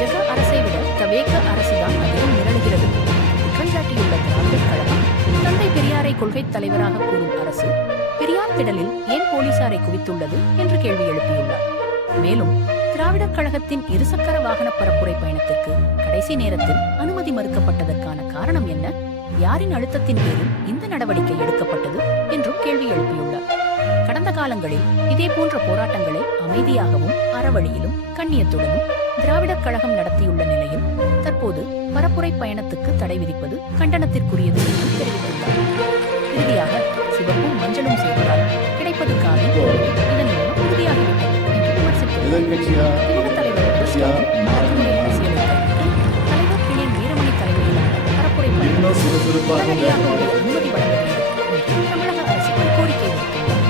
ஜக அரசை விட தவேக அரசுதான் அதிகம் மிரளுகிறது குற்றஞ்சாட்டியுள்ள திராவிடர் கழகம், தந்தை பெரியாரை கொள்கைத் தலைவராக கூறும் அரசு பெரியார் திடலில் ஏன் போலீசாரை குவித்துள்ளது என்று கேள்வி எழுப்பியுள்ளார். மேலும் திராவிடர் கழகத்தின் இருசக்கர வாகன பரப்புரை பயணத்திற்கு கடைசி நேரத்தில் அனுமதி மறுக்கப்பட்டதற்கான காரணம் என்ன, யாரின் அழுத்தத்தின் பேரில் இந்த நடவடிக்கை எடுக்கப்பட்டது என்றும் கேள்வி எழுப்பியுள்ளார். கடந்த காலங்களில் இதேபோன்ற போராட்டங்களை அமைதியாகவும் அறவழியிலும் கண்ணியத்துடனும் திராவிடர் கழகம் நடத்தியுள்ள நிலையில் தற்போது பரப்புரை பயணத்துக்கு தடை விதிப்பது கண்டனத்திற்குரியது என்றும் தெரிவித்துள்ளார். இறுதியாக சிவப்பும் மஞ்சளும் சேர்ந்தால் கிடைப்பது காவி, இதன் மூலம் உறுதியாகிவிட்டது என்று விமர்சித்துள்ளார். திமுக தலைவர் தலைவர் கிளை வீரமணி தலைமையிலான பரப்புரை பயணம் உடனடியாக அனுமதி வழங்க வேண்டும் என்று தமிழக அரசுக்கு கோரிக்கை விடுத்துள்ளார்.